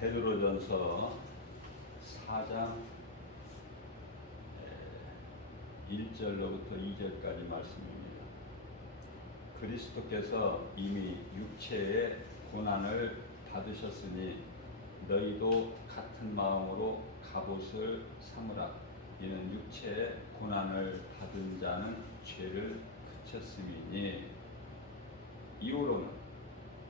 베드로전서 4장 1절로부터 2절까지 말씀입니다. 그리스도께서 이미 육체의 고난을 받으셨으니 너희도 같은 마음으로 갑옷을 삼으라. 이는 육체의 고난을 받은 자는 죄를 그쳤음이니 이후로는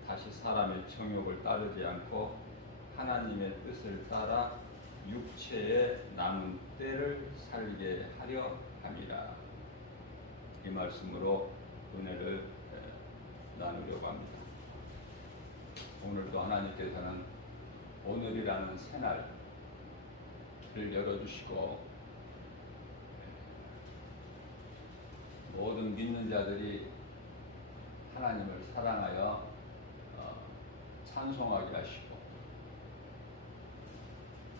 다시 사람의 정욕을 따르지 않고 하나님의 뜻을 따라 육체의 남은 때를 살게 하려 함이라. 이 말씀으로 은혜를 나누려고 합니다. 오늘도 하나님께서는 오늘이라는 새날을 열어주시고 모든 믿는 자들이 하나님을 사랑하여 찬송하게 하시고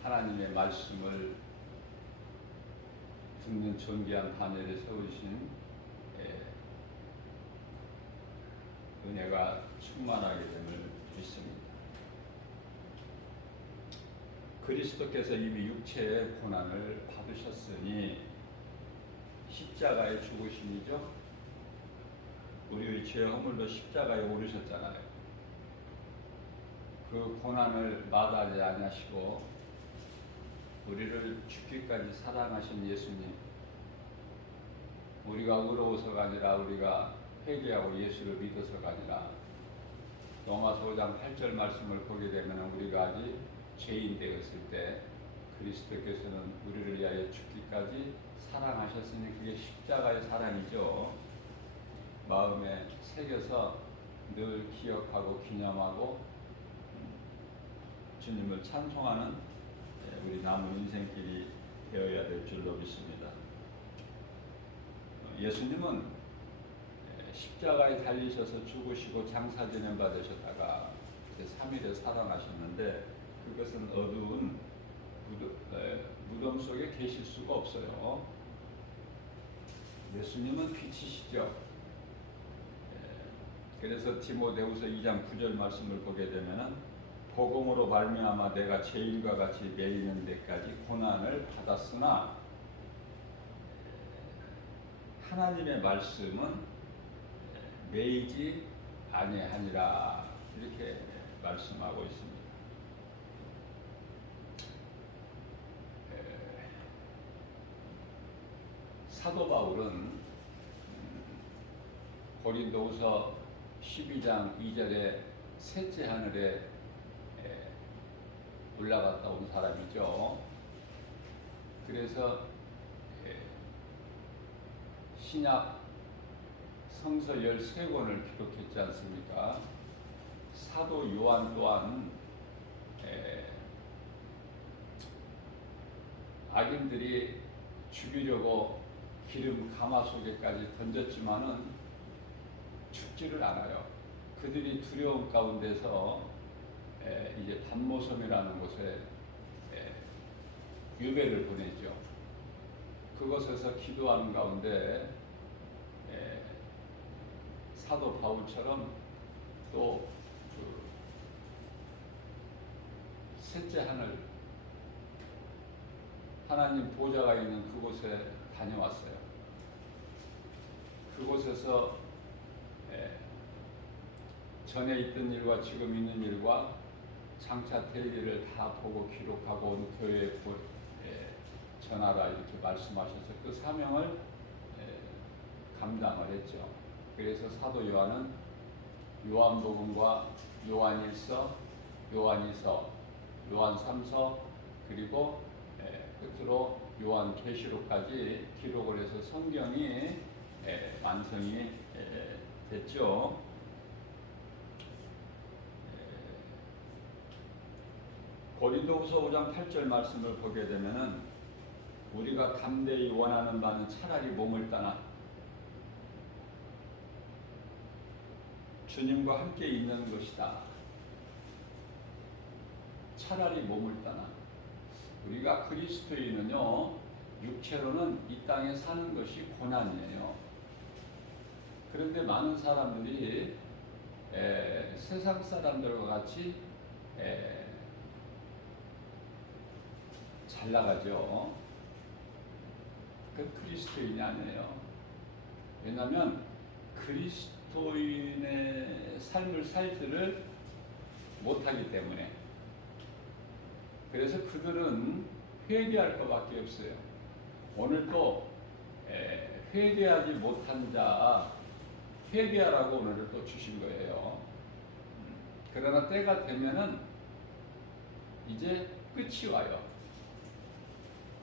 하나님의 말씀을 듣는 존귀한 반열에 세우신 은혜가 충만하게 됨을 믿습니다. 그리스도께서 이미 육체의 고난을 받으셨으니 십자가의 죽으심이죠. 우리의 죄 허물로 십자가에 오르셨잖아요. 그 고난을 마다하지 아니하시고 우리를 죽기까지 사랑하신 예수님, 우리가 의로워서가 아니라 우리가 회개하고 예수를 믿어서가 아니라 로마서 5장 8절 말씀을 보게 되면 우리가 아직 죄인 되었을 때 그리스도께서는 우리를 위하여 죽기까지 사랑하셨으니 그게 십자가의 사랑이죠. 마음에 새겨서 늘 기억하고 기념하고 주님을 찬송하는 우리 남은 인생길이 되어야 될 줄로 믿습니다. 예수님은 십자가에 달리셔서 죽으시고 장사지냄 받으셨다가 3일에 살아나셨는데 그것은 어두운 무덤 속에 계실 수가 없어요. 예수님은 빛이시죠. 그래서 디모데후서 2장 9절 말씀을 보게 되면은 복음으로 말미암아 내가 죄인과 같이 매이는 데까지 고난을 받았으나 하나님의 말씀은 매이지 아니하니라 이렇게 말씀하고 있습니다. 사도 바울은 고린도후서 12장 2절에 셋째 하늘에 올라갔다 온 사람이죠. 그래서 신약 성서 13권을 기록했지 않습니까? 사도 요한 또한 악인들이 죽이려고 기름 가마솥에까지 던졌지만은 죽지를 않아요. 그들이 두려움 가운데서 이제 단모섬이라는 곳에 유배를 보내죠. 그곳에서 기도하는 가운데 사도 바울처럼 또 셋째 하늘 하나님 보좌가 있는 그곳에 다녀왔어요. 그곳에서 전에 있던 일과 지금 있는 일과 장차 될 일을 다 보고 기록하고 온 교회에 전하라 이렇게 말씀하셔서 그 사명을 감당을 했죠. 그래서 사도 요한은 요한복음과 요한일서, 요한이서, 요한3서 그리고 끝으로 요한계시록까지 기록을 해서 성경이 완성이 됐죠. 고린도후서 5장 8절 말씀을 보게 되면은 우리가 담대히 원하는 바는 차라리 몸을 떠나 주님과 함께 있는 것이다. 차라리 몸을 떠나 우리가 그리스도인은요 육체로는 이 땅에 사는 것이 고난이에요. 그런데 많은 사람들이 세상 사람들과 같이 잘 나가죠. 그 그리스도인이 아니에요. 왜냐하면 그리스도인의 삶을 살지를 못하기 때문에. 그래서 그들은 회개할 것밖에 없어요. 오늘도 회개하지 못한 자 회개하라고 오늘을 또 주신 거예요. 그러나 때가 되면은 이제 끝이 와요.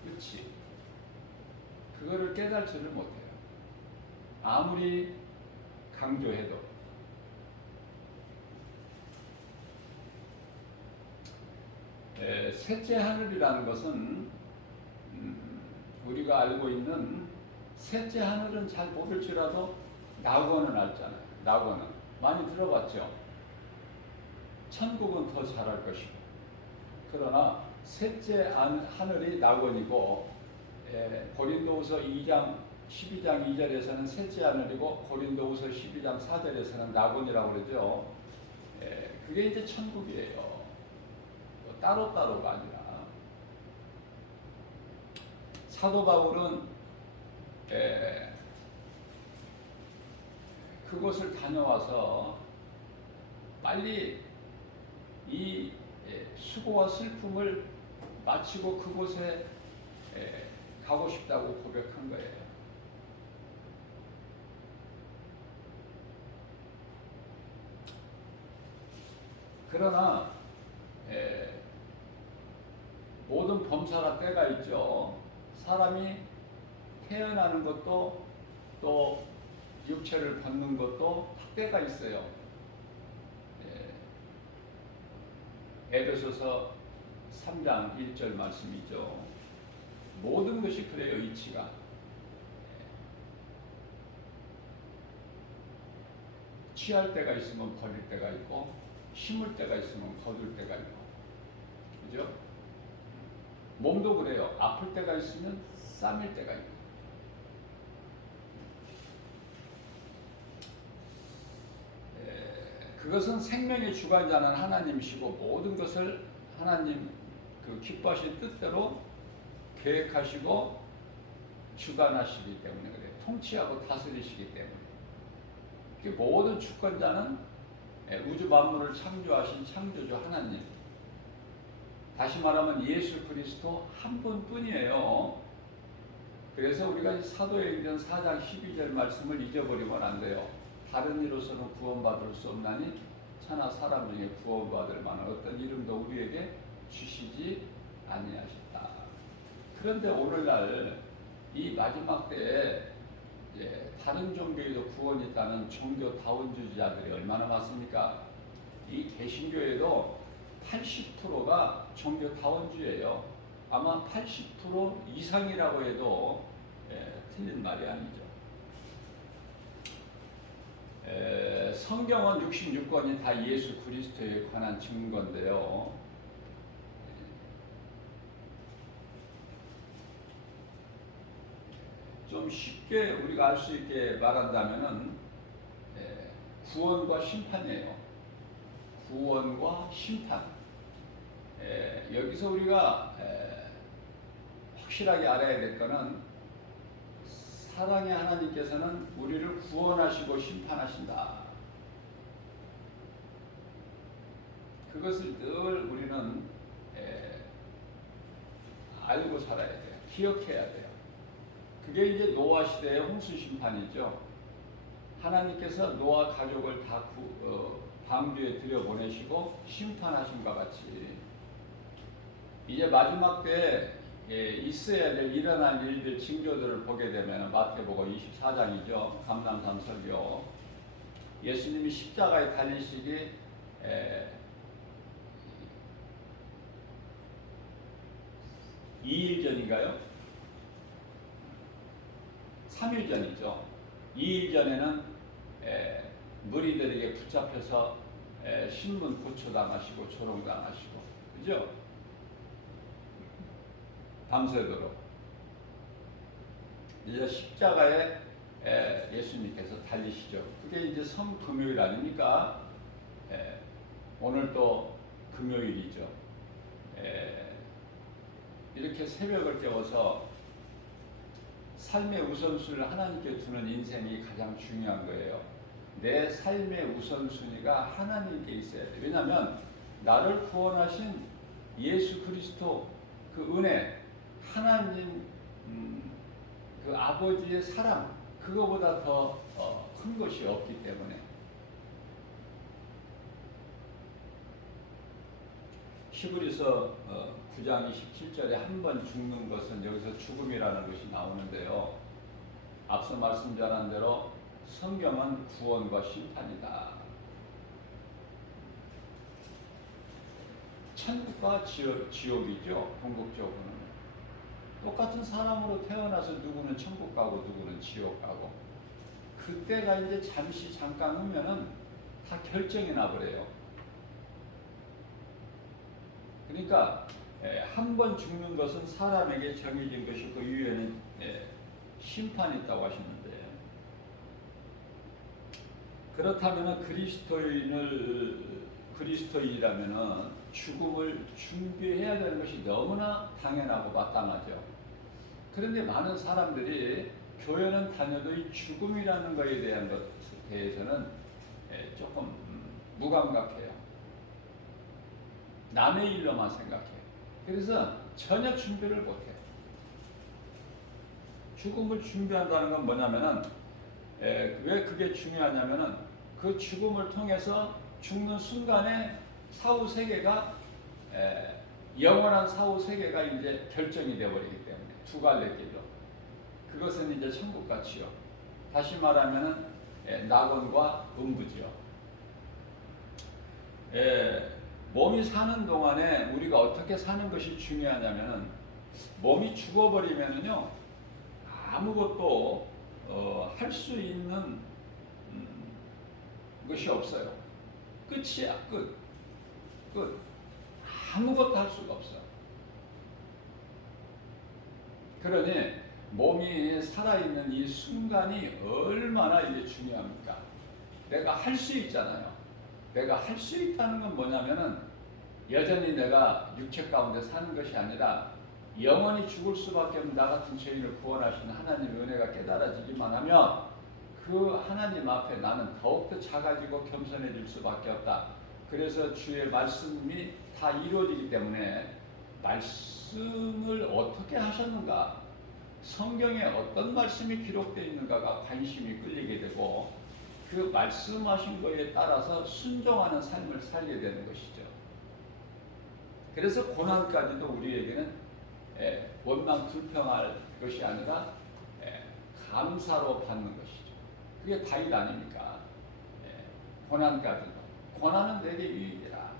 끝이. 그거를 깨달지를 못해요. 아무리 강조해도. 셋째 하늘이라는 것은 우리가 알고 있는 셋째 하늘은 잘 모를지라도 낙원은 알잖아요. 낙원은 많이 들어봤죠. 천국은 더 잘할 것이고. 그러나 셋째 하늘이 낙원이고, 고린도후서 2장 12장 2절에서는 셋째 하늘이고, 고린도후서 12장 4절에서는 낙원이라고 그러죠. 그게 이제 천국이에요. 따로따로가 아니라. 사도 바울은 그곳을 다녀와서 빨리 이 수고와 슬픔을 마치고 그곳에 가고 싶다고 고백한 거예요. 그러나 모든 범사가 때가 있죠. 사람이 태어나는 것도 또 육체를 받는 것도 때가 있어요. 에베소서 3장 1절 말씀이죠. 모든 것이 그래요. 이치가. 취할 때가 있으면 버릴 때가 있고, 심을 때가 있으면 거둘 때가 있고, 그죠? 몸도 그래요. 아플 때가 있으면 싸밀 때가 있고. 그것은 생명의 주관자는 하나님이시고, 모든 것을 하나님 그 기뻐하신 뜻대로 계획하시고 주관하시기 때문에 그래요. 통치하고 다스리시기 때문에. 모든 주권자는 우주 만물을 창조하신 창조주 하나님. 다시 말하면 예수 그리스도 한 분뿐이에요. 그래서 우리가 사도행전 4장 12절 말씀을 잊어버리면 안 돼요. 다른 이로서는 구원받을 수 없나니 차나 사람 중에 구원받을 만한 어떤 이름도 우리에게 주시지 아니하셨다. 그런데 오늘날 이 마지막 때에 다른 종교에도 구원이 있다는 종교다원주의자들이 얼마나 많습니까? 이 개신교에도 80%가 종교다원주의예요. 아마 80% 이상이라고 해도 틀린 말이 아니죠. 성경은 66권이 다 예수 그리스도에 관한 증거인데요. 좀 쉽게 우리가 알 수 있게 말한다면은 구원과 심판이에요. 구원과 심판. 여기서 우리가 확실하게 알아야 될 것은 사랑의 하나님께서는 우리를 구원하시고 심판하신다. 그것을 늘 우리는 알고 살아야 돼요. 기억해야 돼요. 그게 이제 노아 시대의 홍수 심판이죠. 하나님께서 노아 가족을 다 방주에 들여보내시고 심판하신과 같이 이제 마지막 때에 있어야 될 일어날 일들 징조들을 보게 되면 마태복음 24장이죠. 감람산 설교. 예수님이 십자가에 달리시기 2일 전인가요? 3일 전이죠. 2일 전에는 무리들에게 붙잡혀서 신문 고초당하시고 조롱당하시고, 그죠? 밤새도록. 이제 십자가에 예수님께서 달리시죠. 그게 이제 성금요일 아닙니까? 오늘 또 금요일이죠. 이렇게 새벽을 깨워서 삶의 우선순위를 하나님께 두는 인생이 가장 중요한 거예요. 내 삶의 우선순위가 하나님께 있어야 돼. 왜냐하면 나를 구원하신 예수 그리스도 그 은혜, 하나님 그 아버지의 사랑, 그거보다 더 큰 것이 없기 때문에. 히브리서 9장 27절에 한 번 죽는 것은 여기서 죽음이라는 것이 나오는데요. 앞서 말씀드린 대로 성경은 구원과 심판이다. 천국과 지옥이죠. 궁극적으로는. 똑같은 사람으로 태어나서 누구는 천국 가고 누구는 지옥 가고, 그때가 이제 잠깐 후면은 다 결정이 나버려요. 그러니까 한 번 죽는 것은 사람에게 정해진 것이고 그 이후에는 심판이 있다고 하시는데, 그렇다면 그리스도인이라면 죽음을 준비해야 되는 것이 너무나 당연하고 마땅하죠. 그런데 많은 사람들이 교회는 다녀도 이 죽음이라는 것에 대한 것에 대해서는 조금 무감각해요. 남의 일로만 생각해요. 그래서 전혀 준비를 못해요. 죽음을 준비한다는 건 뭐냐면은, 왜 그게 중요하냐면은, 그 죽음을 통해서 죽는 순간에 사후 세계가, 영원한 사후 세계가 이제 결정이 되어버리기 때문에, 두 갈래 길로. 그것은 이제 천국과 지옥. 다시 말하면은 낙원과 음부지요. 몸이 사는 동안에 우리가 어떻게 사는 것이 중요하냐면은, 몸이 죽어버리면은요, 아무것도 할 수 있는 것이 없어요. 끝이야, 끝. 아무것도 할 수가 없어. 그러니 몸이 살아있는 이 순간이 얼마나 이게 중요합니까? 내가 할 수 있잖아요. 내가 할 수 있다는 건 뭐냐면은, 여전히 내가 육체 가운데 사는 것이 아니라 영원히 죽을 수밖에 없는 나 같은 죄인을 구원하시는 하나님의 은혜가 깨달아지기만 하면 그 하나님 앞에 나는 더욱더 작아지고 겸손해질 수밖에 없다. 그래서 주의 말씀이 다 이루어지기 때문에 말씀을 어떻게 하셨는가, 성경에 어떤 말씀이 기록되어 있는가가 관심이 끌리게 되고, 그 말씀하신 것에 따라서 순종하는 삶을 살게 되는 것이죠. 그래서 고난까지도 우리에게는 원망 불평할 것이 아니라 감사로 받는 것이죠. 그게 다윗 아닙니까? 고난까지도. 고난은 내게 유익이라.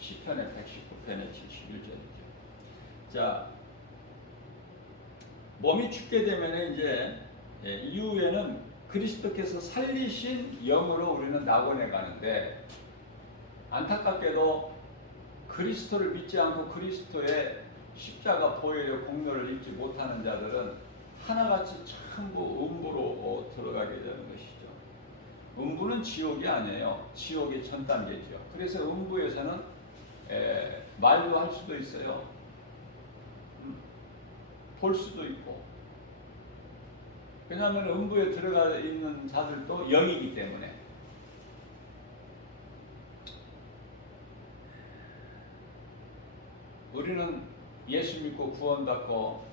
시편의 119편의 71절이죠. 자, 몸이 죽게 되면 이제 이후에는 그리스도께서 살리신 영으로 우리는 낙원에 가는데, 안타깝게도 그리스도를 믿지 않고 그리스도의 십자가 보혈의 공로를 잊지 못하는 자들은 하나같이 전부 음부로 들어가게 되는 것이죠. 음부는 지옥이 아니에요. 지옥의 전 단계죠. 그래서 음부에서는 말로 할 수도 있어요. 볼 수도 있고. 왜냐하면 음부에 들어가 있는 자들도 영이기 때문에. 우리는 예수 믿고 구원받고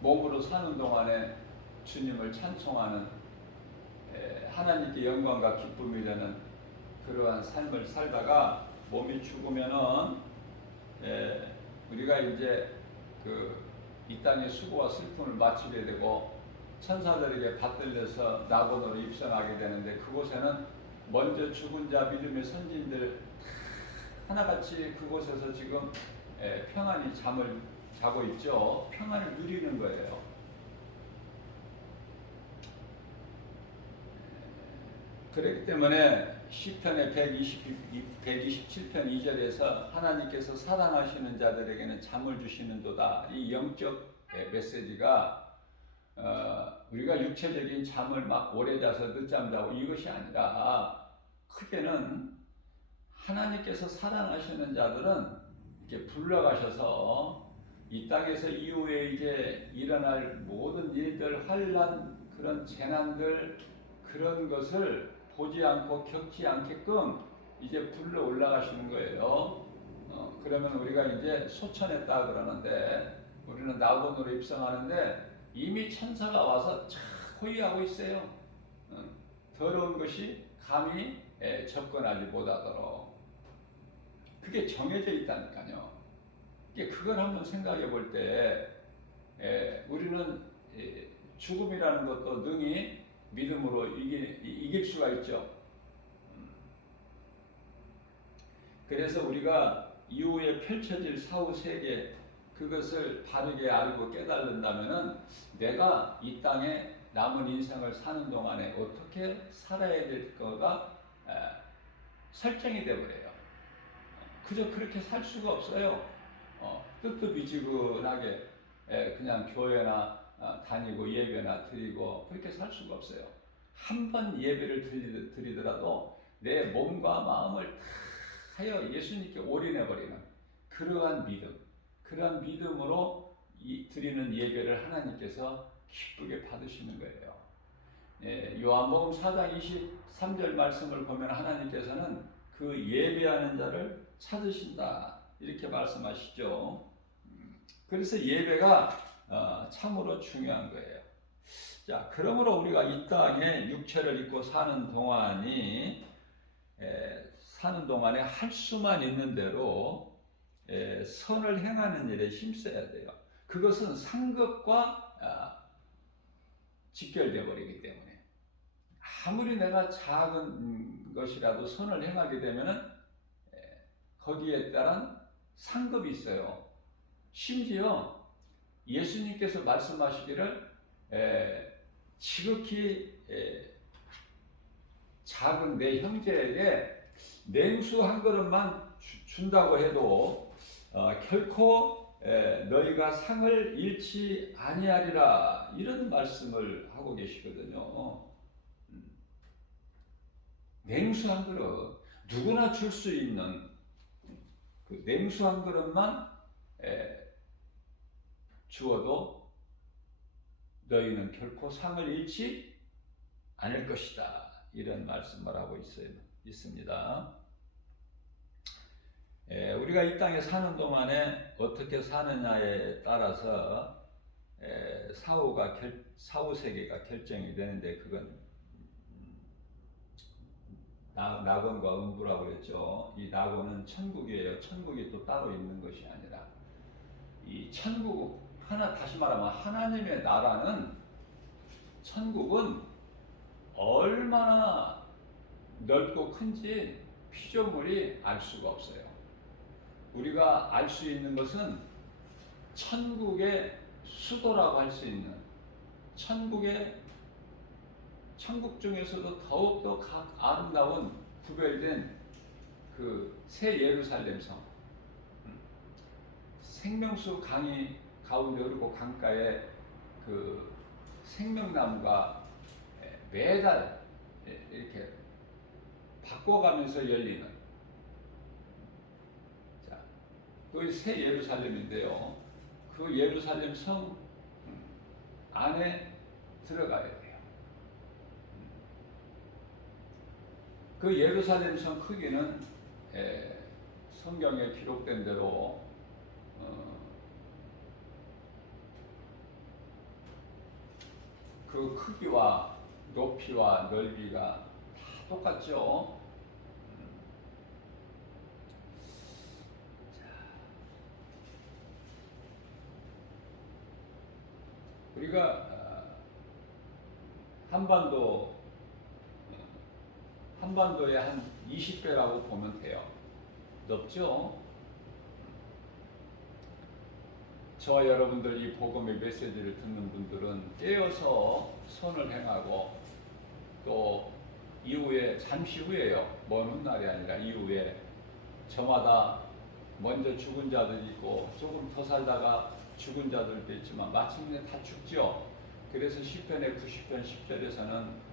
몸으로 사는 동안에 주님을 찬송하는, 하나님께 영광과 기쁨이 되는 그러한 삶을 살다가 몸이 죽으면은 우리가 이제 이 땅의 수고와 슬픔을 마치게 되고 천사들에게 받들려서 낙원으로 입성하게 되는데, 그곳에는 먼저 죽은 자 믿음의 선진들 하나같이 그곳에서 지금 평안히 잠을 자고 있죠. 평안을 누리는 거예요. 그렇기 때문에 시편의 127편 2절에서 하나님께서 사랑하시는 자들에게는 잠을 주시는도다. 이 영적 메시지가 우리가 육체적인 잠을 막 오래 자서 늦잠 자고 이것이 아니라, 크게는 하나님께서 사랑하시는 자들은 이렇게 불러가셔서 이 땅에서 이후에 이제 일어날 모든 일들, 환란, 그런 재난들, 그런 것을 보지 않고 겪지 않게끔 이제 불러 올라가시는 거예요. 그러면 우리가 이제 소천했다 그러는데, 우리는 낙원으로 입성하는데 이미 천사가 와서 착 호위하고 있어요. 더러운 것이 감히 접근하지 못하도록. 그게 정해져 있다니까요. 그걸 한번 생각해 볼 때 우리는 죽음이라는 것도 능히 믿음으로 이길 수가 있죠. 그래서 우리가 이후에 펼쳐질 사후 세계, 그것을 바르게 알고 깨달는다면은 내가 이 땅에 남은 인생을 사는 동안에 어떻게 살아야 될 거가 설정이 되어버려요. 그저 그렇게 살 수가 없어요. 뜨뜻미지근하게 그냥 교회나 다니고 예배나 드리고 그렇게 살 수가 없어요. 한 번 예배를 드리더라도 내 몸과 마음을 다하여 예수님께 올인해버리는 그러한 믿음, 그러한 믿음으로 드리는 예배를 하나님께서 기쁘게 받으시는 거예요. 요한복음 4장 23절 말씀을 보면 하나님께서는 그 예배하는 자를 찾으신다 이렇게 말씀하시죠. 그래서 예배가 참으로 중요한 거예요. 자, 그러므로 우리가 이 땅에 육체를 입고 사는 동안에 할 수만 있는 대로 선을 행하는 일에 힘써야 돼요. 그것은 상급과 직결되어 버리기 때문에 아무리 내가 작은 것이라도 선을 행하게 되면은 거기에 따른 상급이 있어요. 심지어 예수님께서 말씀하시기를 지극히 작은 내 형제에게 냉수 한 그릇만 준다고 해도 결코 너희가 상을 잃지 아니하리라 이런 말씀을 하고 계시거든요. 냉수 한 그릇, 누구나 줄 수 있는 그 냉수 한 그릇만 주어도 너희는 결코 상을 잃지 않을 것이다 이런 말씀을 하고 있습니다. 우리가 이 땅에 사는 동안에 어떻게 사느냐에 따라서 사후 세계가 결정이 되는데, 그건 낙원과 음부라고 그랬죠. 이 낙원은 천국이에요. 천국이 또 따로 있는 것이 아니라 이 천국 다시 말하면 하나님의 나라는, 천국은 얼마나 넓고 큰지 피조물이 알 수가 없어요. 우리가 알 수 있는 것은 천국의 수도라고 할 수 있는, 천국 중에서도 더욱더 아름다운 구별된 그 새 예루살렘 성, 생명수 강이 가운데 흐르고 강가에 그 생명나무가 매달 이렇게 바꿔가면서 열리는, 자, 그 새 예루살렘인데요. 그 예루살렘 성 안에 들어가야 돼요. 그 예루살렘 성 크기는 성경에 기록된 대로 그 크기와 높이와 넓이가 다 똑같죠. 우리가 한반도의 한 20배라고 보면 돼요. 넓죠? 저와 여러분들 이 복음의 메시지를 듣는 분들은 깨어서 선을 행하고, 또 이후에, 잠시 후에요, 먼 훗날이 아니라 이후에 저마다 먼저 죽은 자들이 있고 조금 더 살다가 죽은 자들도 있지만 마침내 다 죽죠. 그래서 시편의 90편 10절에서는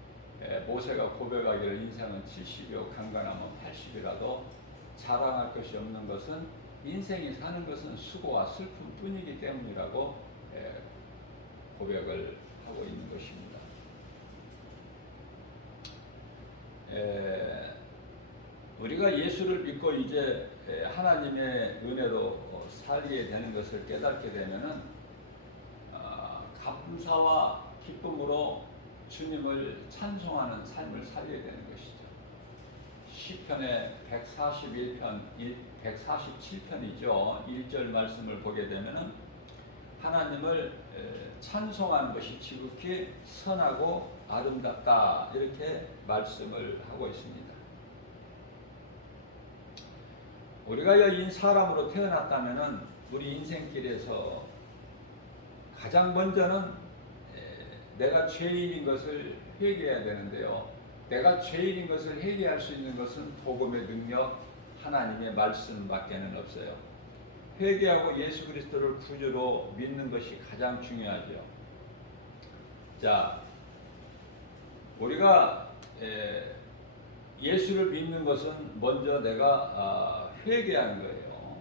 모세가 고백하기를 인생은 70이요 강건하면 80이라도 자랑할 것이 없는 것은 인생이 사는 것은 수고와 슬픔뿐이기 때문이라고 고백을 하고 있는 것입니다. 우리가 예수를 믿고 이제 하나님의 은혜로 살게 되는 것을 깨닫게 되면은 감사와 기쁨으로 주님을 찬송하는 삶을 살게 되는 것이죠. 시편의 147편이죠. 1절 말씀을 보게 되면은 하나님을 찬송하는 것이 지극히 선하고 아름답다 이렇게 말씀을 하고 있습니다. 우리가 여인 사람으로 태어났다면은 우리 인생길에서 가장 먼저는 내가 죄인인 것을 회개해야 되는데요. 내가 죄인인 것을 회개할 수 있는 것은 복음의 능력, 하나님의 말씀밖에는 없어요. 회개하고 예수 그리스도를 구주로 믿는 것이 가장 중요하죠. 자, 우리가 예수를 믿는 것은 먼저 내가 회개하는 거예요.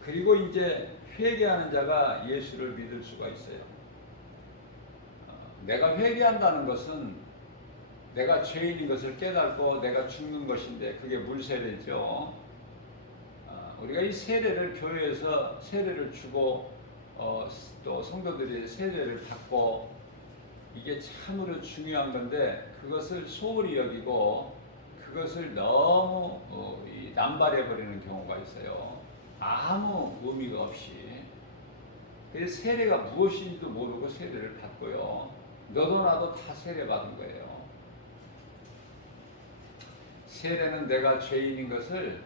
그리고 이제 회개하는 자가 예수를 믿을 수가 있어요. 내가 회개한다는 것은 내가 죄인인 것을 깨닫고 내가 죽는 것인데 그게 물세례죠. 우리가 이 세례를 교회에서 세례를 주고 또 성도들이 세례를 받고 이게 참으로 중요한 건데 그것을 소홀히 여기고 그것을 너무 남발해 버리는 경우가 있어요. 아무 의미가 없이. 그래서 세례가 무엇인지도 모르고 세례를 받고요. 너도 나도 다 세례 받은 거예요. 세례는 내가 죄인인 것을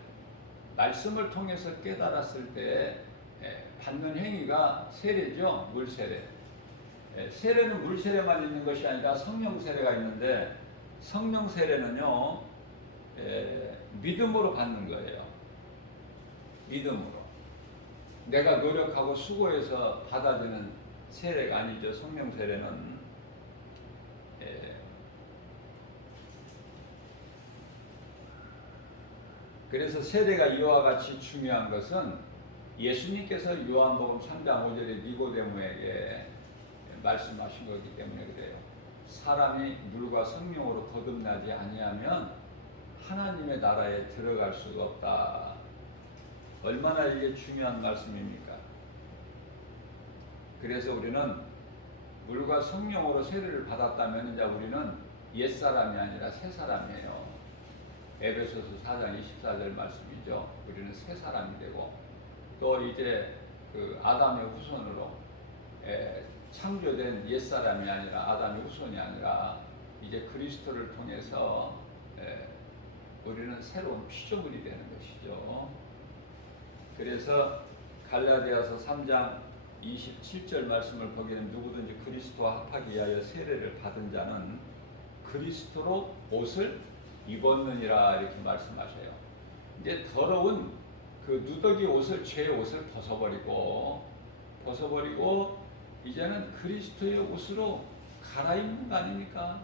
말씀을 통해서 깨달았을 때 받는 행위가 세례죠. 물세례. 세례는 물세례만 있는 것이 아니라 성령 세례가 있는데 성령 세례는요 믿음으로 받는 거예요. 믿음으로. 내가 노력하고 수고해서 받아지는 세례가 아니죠. 성령 세례는. 그래서 세례가 이와 같이 중요한 것은 예수님께서 요한복음 3장 5절에 니고데모에게 말씀하신 거기 때문에 그래요. 사람이 물과 성령으로 거듭나지 아니하면 하나님의 나라에 들어갈 수가 없다. 얼마나 이게 중요한 말씀입니까? 그래서 우리는 물과 성령으로 세례를 받았다면 이제 우리는 옛사람이 아니라 새사람이에요. 에베소서 4장 24절 말씀이죠. 우리는 새사람이 되고 또 이제 그 아담의 후손으로 창조된 옛사람이 아니라 아담의 후손이 아니라 이제 그리스도를 통해서 우리는 새로운 피조물이 되는 것이죠. 그래서 갈라디아서 3장 27절 말씀을 보기에는 누구든지 그리스도와 합하기 위하여 세례를 받은 자는 그리스도로 옷을 입었느니라 이렇게 말씀하셔요. 이제 더러운 그 누더기 옷을 죄의 옷을 벗어버리고 이제는 그리스도의 옷으로 갈아입는 거 아닙니까?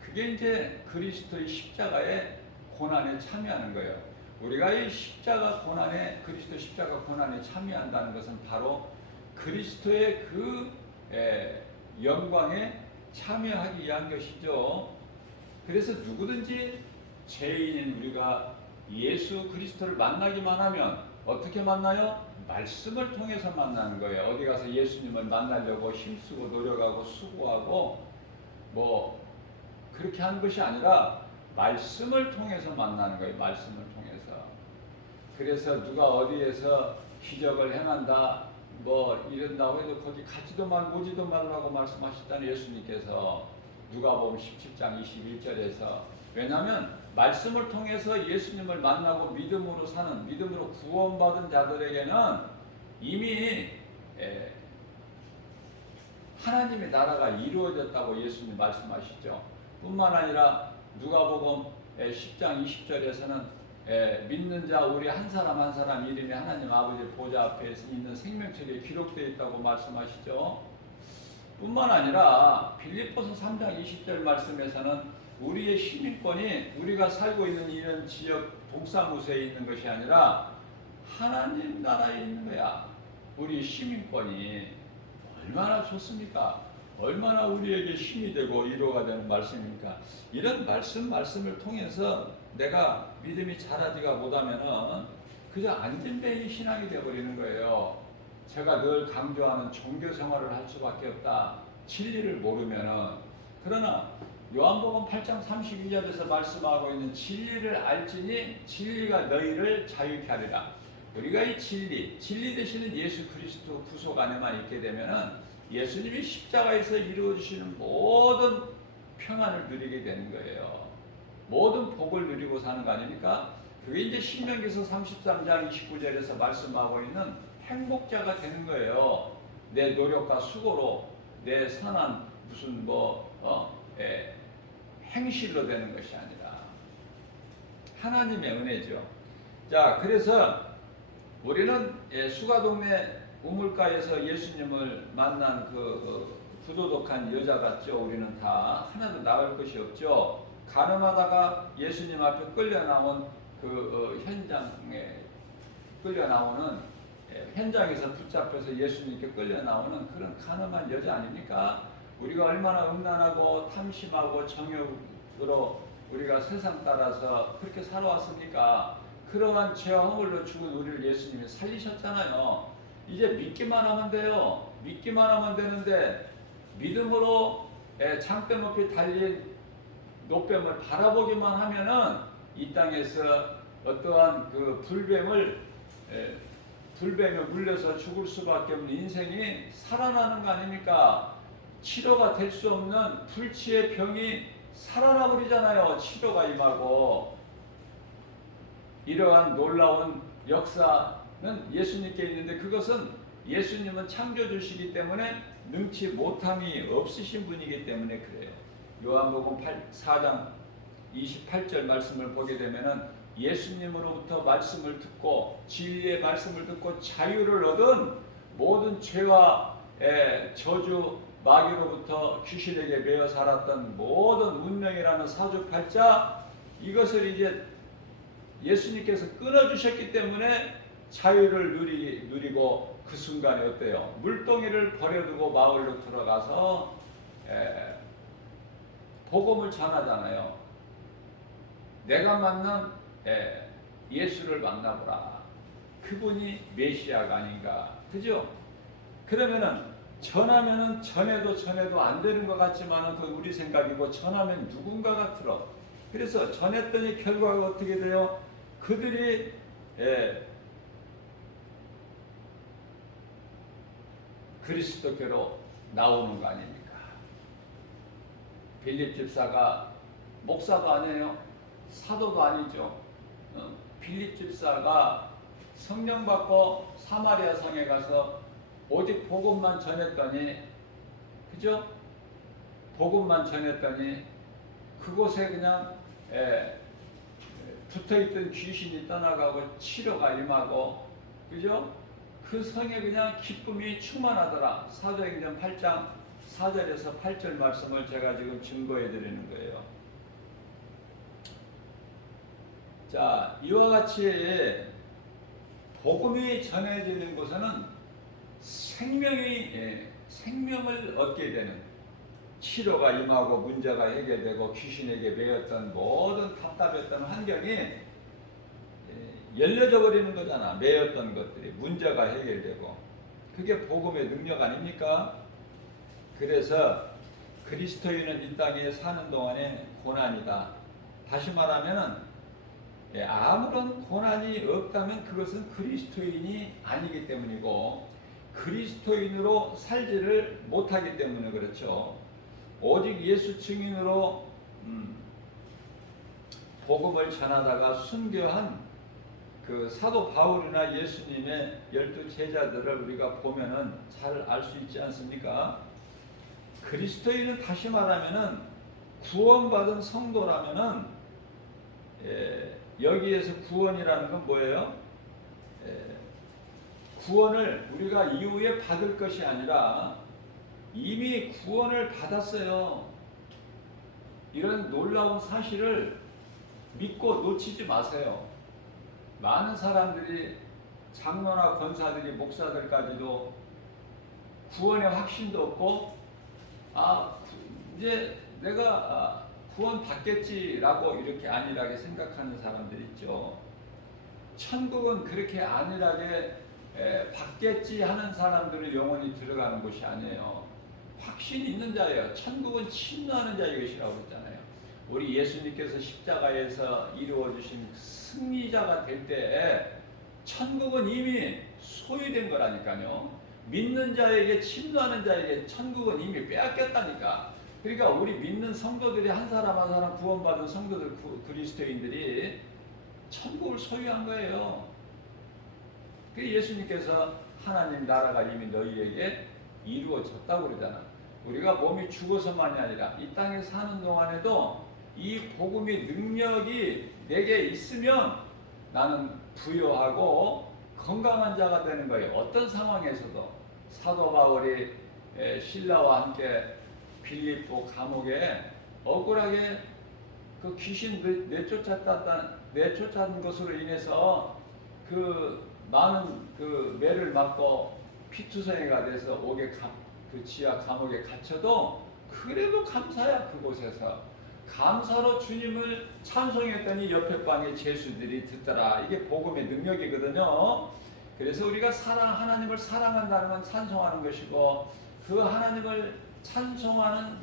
그게 이제 그리스도의 십자가의 고난에 참여하는 거예요. 우리가 이 십자가 고난에 그리스도 십자가 고난에 참여한다는 것은 바로 그리스도의 그 영광에 참여하기 위한 것이죠. 그래서 누구든지 죄인인 우리가 예수 그리스도를 만나기만 하면 어떻게 만나요? 말씀을 통해서 만나는 거예요. 어디 가서 예수님을 만나려고 힘쓰고 노력하고 수고하고 뭐 그렇게 하는 것이 아니라 말씀을 통해서 만나는 거예요. 말씀을 통해서. 그래서 누가 어디에서 기적을 행한다 뭐 이런다고 해도 거기 가지도 말고 오지도 말라고 말씀하셨다는 예수님께서 누가복음 17장 21절에서. 왜냐하면 말씀을 통해서 예수님을 만나고 믿음으로 사는, 믿음으로 구원받은 자들에게는 이미 하나님의 나라가 이루어졌다고 예수님 말씀하시죠. 뿐만 아니라 누가복음 10장 20절에서는 믿는 자 우리 한 사람 한 사람 이름이 하나님 아버지 보좌 앞에 있는 생명책에 기록되어 있다고 말씀하시죠. 뿐만 아니라 빌립보서 3장 20절 말씀에서는 우리의 시민권이 우리가 살고 있는 이런 지역 동사무소에 있는 것이 아니라 하나님 나라에 있는 거야. 우리 시민권이 얼마나 좋습니까? 얼마나 우리에게 힘이 되고 위로가 되는 말씀입니까? 이런 말씀을 통해서 내가 믿음이 자라지가 못하면은 그저 안진뱅이 신앙이 되어버리는 거예요. 제가 늘 강조하는 종교 생활을 할 수밖에 없다. 진리를 모르면은. 그러나 요한복음 8장 32절에서 말씀하고 있는 진리를 알지니 진리가 너희를 자유케 하리라. 우리가 이 진리 되시는 예수 그리스도 구속 안에만 있게 되면은 예수님이 십자가에서 이루어주시는 모든 평안을 누리게 되는 거예요. 모든 복을 누리고 사는 거 아닙니까? 그게 이제 신명기서 33장 29절에서 말씀하고 있는 행복자가 되는 거예요. 내 노력과 수고로 내 선한 무슨 행실로 되는 것이 아니라 하나님의 은혜죠. 자, 그래서 우리는 수가동네 우물가에서 예수님을 만난 그 부도덕한 여자 같죠. 우리는 다 하나도 나을 것이 없죠. 가늠하다가 예수님 앞에 끌려 나온 현장에 끌려 나오는 현장에서 붙잡혀서 예수님께 끌려 나오는 그런 가늠한 여자 아닙니까? 우리가 얼마나 음란하고 탐심하고 정욕으로 우리가 세상 따라서 그렇게 살아왔습니까? 그러한 죄와 허물로 죽은 우리를 예수님이 살리셨잖아요. 이제 믿기만 하면 돼요. 믿기만 하면 되는데 믿음으로 장대 높이 달린 노뱀을 바라보기만 하면은 이 땅에서 어떠한 그 불뱀에 물려서 죽을 수밖에 없는 인생이 살아나는 거 아닙니까? 치료가 될 수 없는 불치의 병이 살아나 버리잖아요. 치료가 임하고. 이러한 놀라운 역사는 예수님께 있는데 그것은 예수님은 창조주시기 때문에 능치 못함이 없으신 분이기 때문에 그래요. 요한복음 4장 28절 말씀을 보게 되면은 예수님으로부터 말씀을 듣고 진리의 말씀을 듣고 자유를 얻은 모든 죄와 저주 마귀로부터 귀신에게 매여 살았던 모든 운명이라는 사주팔자 이것을 이제 예수님께서 끊어주셨기 때문에 자유를 누리고 그 순간에 어때요? 물동이를 버려두고 마을로 들어가서 복음을 전하잖아요. 내가 만난 예수를 만나보라. 그분이 메시아가 아닌가. 그죠? 그러면은 전하면은 전해도 안 되는 것 같지만은 그건 우리 생각이고 전하면 누군가가 들어. 그래서 전했더니 결과가 어떻게 돼요? 그들이 그리스도께로 나오는 거 아닙니까? 빌립 집사가 목사도 아니에요. 사도도 아니죠. 빌립 집사가 성령 받고 사마리아 성에 가서 오직 복음만 전했더니, 그죠? 복음만 전했더니 그곳에 그냥 붙어있던 귀신이 떠나가고 치료가 임하고, 그죠? 그 성에 그냥 기쁨이 충만하더라. 사도행전 8장 4절에서 8절 말씀을 제가 지금 증거해 드리는 거예요. 자, 이와 같이 복음이 전해지는 곳에는 생명을 얻게 되는, 치료가 임하고 문제가 해결되고 귀신에게 매였던 모든 답답했던 환경이 열려져 버리는 거잖아. 매였던 것들이 문제가 해결되고, 그게 복음의 능력 아닙니까? 그래서 그리스도인은 이 땅에 사는 동안에 고난이다. 다시 말하면은 아무런 고난이 없다면 그것은 그리스도인이 아니기 때문이고, 그리스도인으로 살지를 못하기 때문에 그렇죠. 오직 예수 증인으로 복음을 전하다가 순교한 그 사도 바울이나 예수님의 12 제자들을 우리가 보면은 잘 알 수 있지 않습니까? 그리스도인은 다시 말하면은 구원받은 성도라면은 여기에서 구원이라는 건 뭐예요? 구원을 우리가 이후에 받을 것이 아니라 이미 구원을 받았어요. 이런 놀라운 사실을 믿고 놓치지 마세요. 많은 사람들이 장로나 권사들이 목사들까지도 구원의 확신도 없고 이제 내가 구원 받겠지라고 이렇게 안일하게 생각하는 사람들 있죠. 천국은 그렇게 안일하게 받겠지 하는 사람들은 영원히 들어가는 곳이 아니에요. 확신 있는 자예요. 천국은 침노하는 자의 것이라고 했잖아요. 우리 예수님께서 십자가에서 이루어주신 승리자가 될 때에 천국은 이미 소유된 거라니까요. 믿는 자에게, 침노하는 자에게 천국은 이미 빼앗겼다니까. 그러니까 우리 믿는 성도들이 한 사람 한 사람 구원받은 성도들, 그리스도인들이 천국을 소유한 거예요. 그 예수님께서 하나님 나라가 이미 너희에게 이루어졌다고 그러잖아. 우리가 몸이 죽어서만이 아니라 이 땅에 사는 동안에도 이 복음의 능력이 내게 있으면 나는 부유하고 건강한 자가 되는 거예요. 어떤 상황에서도. 사도 바울이 신라와 함께 빌립보 감옥에 억울하게 그 귀신 내쫓았던 것으로 인해서 그 많은 그 매를 맞고 피투성이가 돼서 그 지하 감옥에 갇혀도 그래도 감사야. 그곳에서 감사로 주님을 찬송했더니 옆에 방의 죄수들이 듣더라. 이게 복음의 능력이거든요. 그래서 우리가 하나님을 사랑한다는 건 찬송하는 것이고, 그 하나님을 찬송하는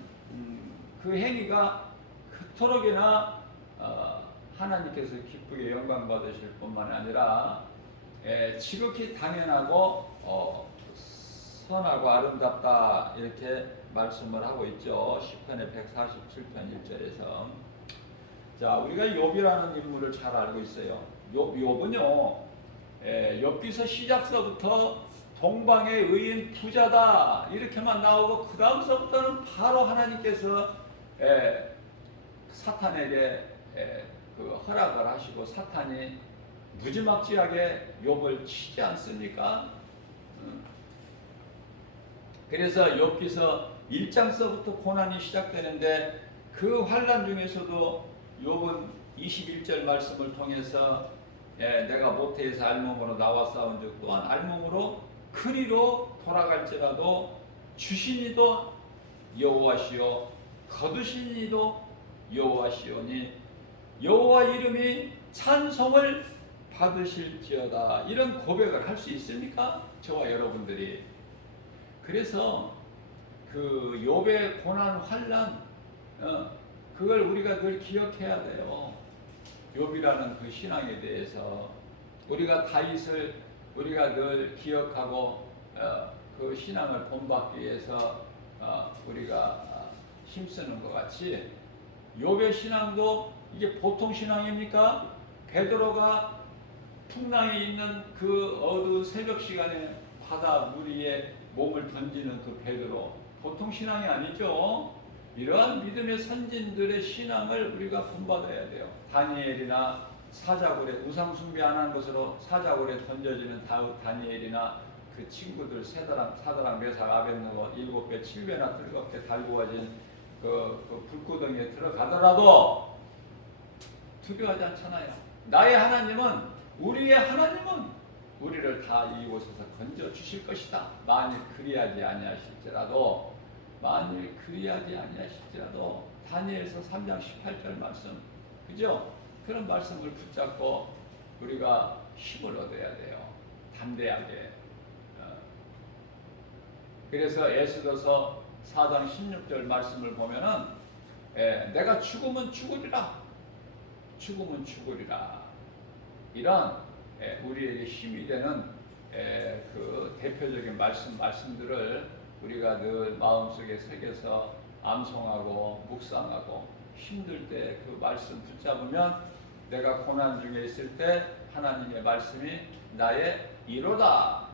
그 행위가 그토록이나 하나님께서 기쁘게 영광 받으실 뿐만 아니라 지극히 당연하고 선하고 아름답다, 이렇게 말씀을 하고 있죠. 시편의 147편 1절에서. 자, 우리가 욥이라는 인물을 잘 알고 있어요. 욥은요, 욥기서 시작서부터 동방의 의인 부자다 이렇게만 나오고, 그 다음서부터는 바로 하나님께서 사탄에게 그 허락을 하시고 사탄이 무지막지하게 욥을 치지 않습니까? 그래서 욥기서 1장서부터 고난이 시작되는데, 그 환난 중에서도 욥은 21절 말씀을 통해서 내가 모태에서 알몸으로 나와 싸운 즉 또한 알몸으로 그리로 돌아갈지라도 주신 이도 여호와시요 거두신 이도 여호와시오니 여호와 이름이 찬송을 받으실지어다. 이런 고백을 할 수 있습니까? 저와 여러분들이. 그래서 그 욥의 고난 환난, 그걸 우리가 늘 기억해야 돼요. 욥이라는 그 신앙에 대해서 우리가 다윗을 우리가 늘 기억하고 그 신앙을 본받기 위해서 우리가 힘쓰는 것 같이, 욥의 신앙도 이게 보통 신앙입니까? 베드로가 풍랑이 있는 그 어두운 새벽 시간에 바다 물 위에 몸을 던지는 그 베드로, 보통 신앙이 아니죠. 이러한 믿음의 선진들의 신앙을 우리가 본받아야 돼요. 다니엘이나 사자굴에, 우상 숭배 안 한 것으로 사자굴에 던져지는 다니엘이나 그 친구들 사드락 메삭 아벳느고 7배 7배나 뜨겁게 달구어진 그 불구덩이에 들어가더라도 두려워하지 않잖아요. 나의 하나님은, 우리의 하나님은 우리를 다 이곳에서 건져 주실 것이다. 만일 그리하지 아니하실지라도 다니엘서 3장 18절 말씀, 그죠? 그런 말씀을 붙잡고 우리가 힘을 얻어야 돼요. 담대하게. 그래서 에스더서 4장 16절 말씀을 보면은 내가 죽으면 죽으리라. 이런 우리에게 힘이 되는 그 대표적인 말씀들을 우리가 늘 마음속에 새겨서 암송하고 묵상하고, 힘들 때 그 말씀 붙잡으면 내가 고난 중에 있을 때 하나님의 말씀이 나의 이로다.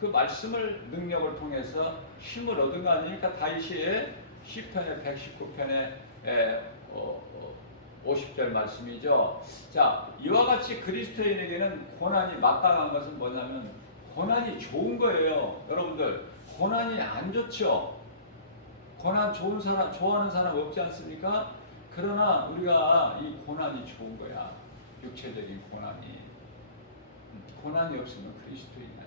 그 말씀을 능력을 통해서 힘을 얻은 거 아닙니까? 다윗이 시편의 119편에 50절 말씀이죠. 자, 이와 같이 그리스도인에게는 고난이 마땅한 것은 뭐냐면 고난이 좋은 거예요. 여러분들, 고난이 안 좋죠. 고난 좋은 사람, 좋아하는 사람 없지 않습니까? 그러나 우리가 이 고난이 좋은 거야. 육체적인 고난이. 고난이 없으면 그리스도인이 아니야.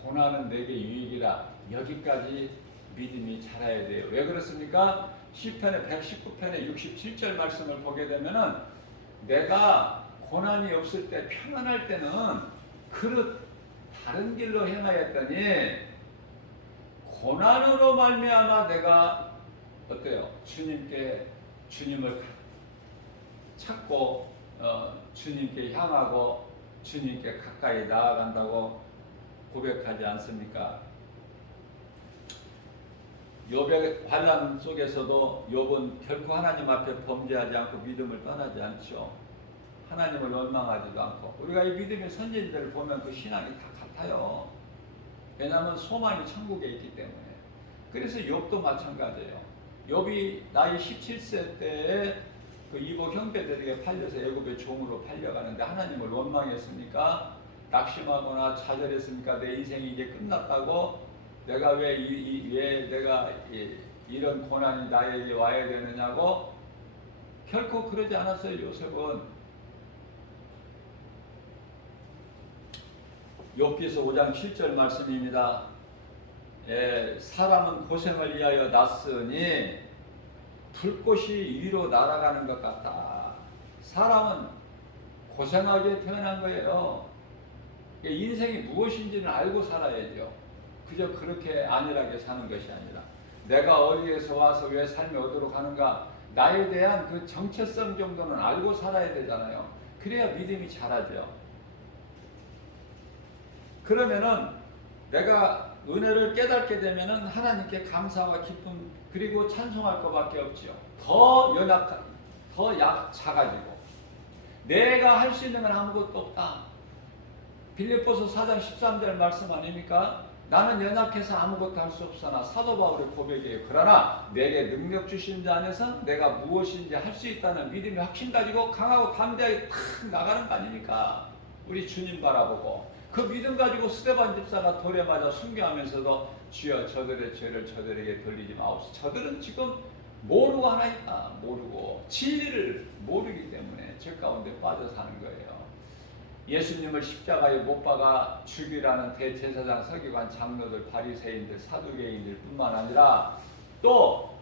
고난은 내게 유익이라. 여기까지 믿음이 자라야 돼요. 왜 그렇습니까? 시편의 119편의 67절 말씀을 보게 되면은 내가 고난이 없을 때 평안할 때는 그릇 다른 길로 행하였더니 고난으로 말미암아 내가 어때요? 주님을 찾고 주님께 향하고 주님께 가까이 나아간다고 고백하지 않습니까? 욥의 환난 속에서도 욥은 결코 하나님 앞에 범죄하지 않고 믿음을 떠나지 않죠. 하나님을 원망하지도 않고. 우리가 이 믿음의 선진들을 보면 그 신앙이 다 같아요. 왜냐하면 소망이 천국에 있기 때문에. 그래서 욥도 마찬가지예요. 욥이 나이 17세 때에 그 이복 형제들에게 팔려서 애굽의 종으로 팔려가는데 하나님을 원망했습니까? 낙심하거나 좌절했습니까? 내 인생이 이제 끝났다고? 내가 왜 내가 이런 고난이 나에게 와야 되느냐고? 결코 그러지 않았어요. 요셉은. 욥기서 5장 7절 말씀입니다. 사람은 고생을 위하여 났으니 불꽃이 위로 날아가는 것 같다. 사람은 고생하게 태어난 거예요. 인생이 무엇인지는 알고 살아야죠. 그저 그렇게 안일하게 사는 것이 아니라 내가 어디에서 와서 왜 삶이 어디로 가는가, 나에 대한 그 정체성 정도는 알고 살아야 되잖아요. 그래야 믿음이 자라죠. 그러면은 내가 은혜를 깨닫게 되면은 하나님께 감사와 기쁨 그리고 찬송할 것밖에 없지요. 더 작아지고 내가 할 수 있는 건 아무것도 없다. 빌립보서 4장 13절 말씀 아닙니까? 나는 연약해서 아무것도 할 수 없으나 사도 바울의 고백이에요. 그러나 내게 능력 주신 자 안에서 내가 무엇인지 할 수 있다는 믿음의 확신 가지고 강하고 담대하게 탁 나가는 거 아닙니까? 우리 주님 바라보고 그 믿음 가지고 스데반 집사가 돌에 맞아 순교하면서도 주여 저들의 죄를 저들에게 돌리지 마옵소서. 저들은 지금 모르고 하나니까 모르고 진리를 모르기 때문에 죄 가운데 빠져 사는 거예요. 예수님을 십자가에 못 박아 죽이라는 대제사장, 서기관, 장로들, 바리새인들, 사두개인들 뿐만 아니라 또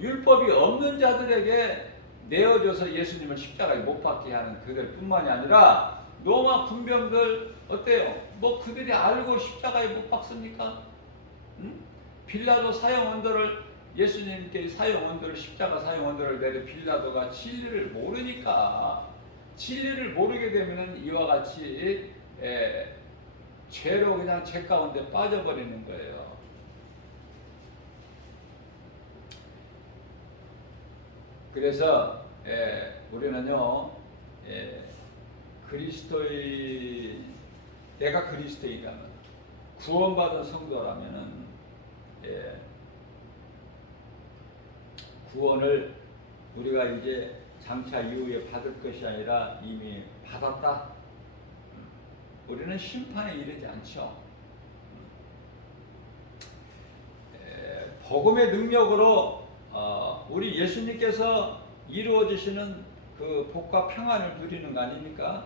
율법이 없는 자들에게 내어줘서 예수님을 십자가에 못 박게 하는 그들 뿐만이 아니라 로마 군병들 어때요? 뭐 그들이 알고 십자가에 못 박습니까? 응? 빌라도 사형원도를 예수님께 사형원도를 십자가 사형원도를 내려 빌라도가 진리를 모르니까 진리를 모르게 되면 이와 같이 죄로 그냥 죄 가운데 빠져버리는 거예요. 그래서 우리는요 내가 그리스도인이라면 구원받은 성도라면은 구원을 우리가 이제 장차 이후에 받을 것이 아니라 이미 받았다. 우리는 심판에 이르지 않죠. 복음의 능력으로 우리 예수님께서 이루어지시는 그 복과 평안을 누리는 거 아닙니까?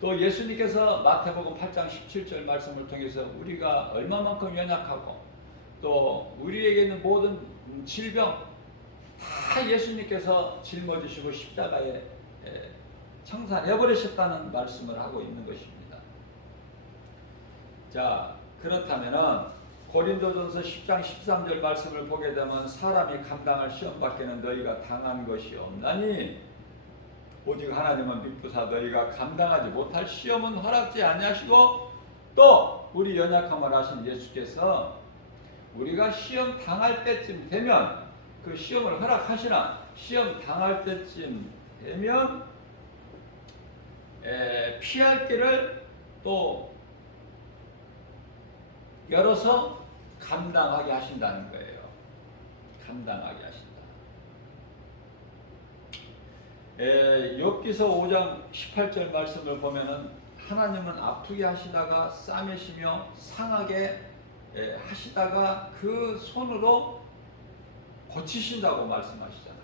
또 예수님께서 마태복음 8장 17절 말씀을 통해서 우리가 얼마만큼 연약하고 또 우리에게 있는 모든 질병 다 예수님께서 짊어지시고 십자가에 청산해버리셨다는 말씀을 하고 있는 것입니다. 자, 그렇다면은 고린도전서 10장 13절 말씀을 보게 되면 사람이 감당할 시험 밖에는 너희가 당한 것이 없나니 오직 하나님은 미쁘사 너희가 감당하지 못할 시험은 허락지 아니하시고 또 우리 연약함을 아신 예수께서 우리가 시험 당할 때쯤 되면 그 시험을 허락하시나 시험 당할 때쯤 되면 피할 길을 또 열어서 감당하게 하신다는 거예요. 감당하게 하신다. 욥기서 5장 18절 말씀을 보면은 하나님은 아프게 하시다가 싸매시며 상하게 하시다가 그 손으로 고치신다고 말씀하시잖아요.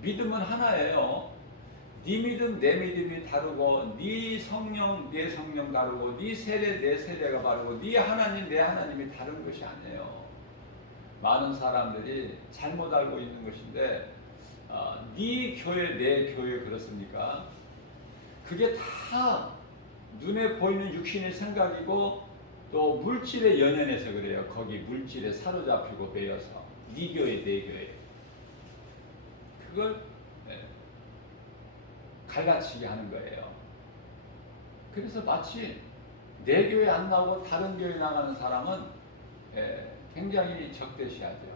믿음은 하나예요. 네 믿음 내 믿음이 다르고, 네 성령 내 성령 다르고, 네 세대 내 세대가 다르고, 네 하나님 내 하나님이 다른 것이 아니에요. 많은 사람들이 잘못 알고 있는 것인데, 네 교회 내 교회 그렇습니까? 그게 다 눈에 보이는 육신의 생각이고 또 물질에 연연해서 그래요. 거기 물질에 사로잡히고 매여서 네 교회 내 교회 그걸 갈라치게 하는 거예요. 그래서 마치 내 교회 안 나오고 다른 교회 나가는 사람은 굉장히 적대시하죠.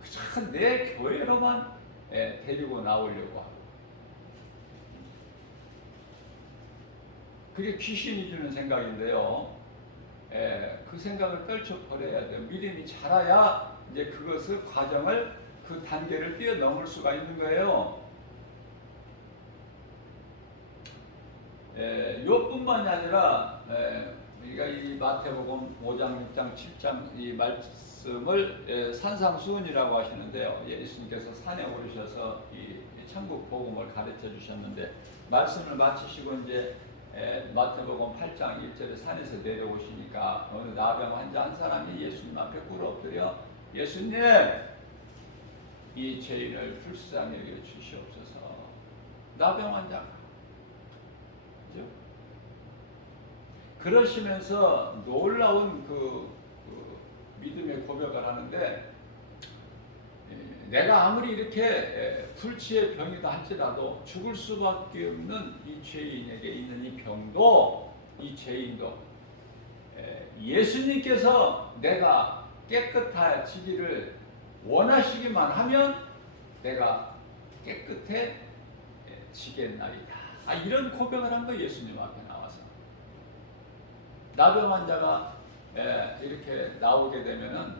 그저 내 교회로만 데리고 나오려고 하고, 그게 귀신이 주는 생각인데요. 그 생각을 떨쳐버려야 돼요. 믿음이 자라야 이제 그것을 과정을 그 단계를 뛰어넘을 수가 있는 거예요. 이뿐만이 아니라 우리가 이 마태복음 5장, 6장, 7장 이 말씀을 산상수훈이라고 하시는데요. 예수님께서 산에 오르셔서 이 천국 복음을 가르쳐 주셨는데, 말씀을 마치시고 이제 마태복음 8장 1절에 산에서 내려오시니까 어느 나병 환자 한 사람이 예수님 앞에 꿇어 엎드려, 예수님, 이 죄인을 불쌍히 여겨 주시옵소서. 나병 환자가, 그죠? 그러시면서 놀라운 그 믿음의 고백을 하는데, 내가 아무리 이렇게 불치의 병이다 할지라도 죽을 수밖에 없는 이 죄인에게 있는 이 병도, 이 죄인도 예수님께서 내가 깨끗해지기를 원하시기만 하면 내가 깨끗해지겠나이다. 이런 고백을 한 거, 예수님 앞에 나와서. 나병 환자가 이렇게 나오게 되면은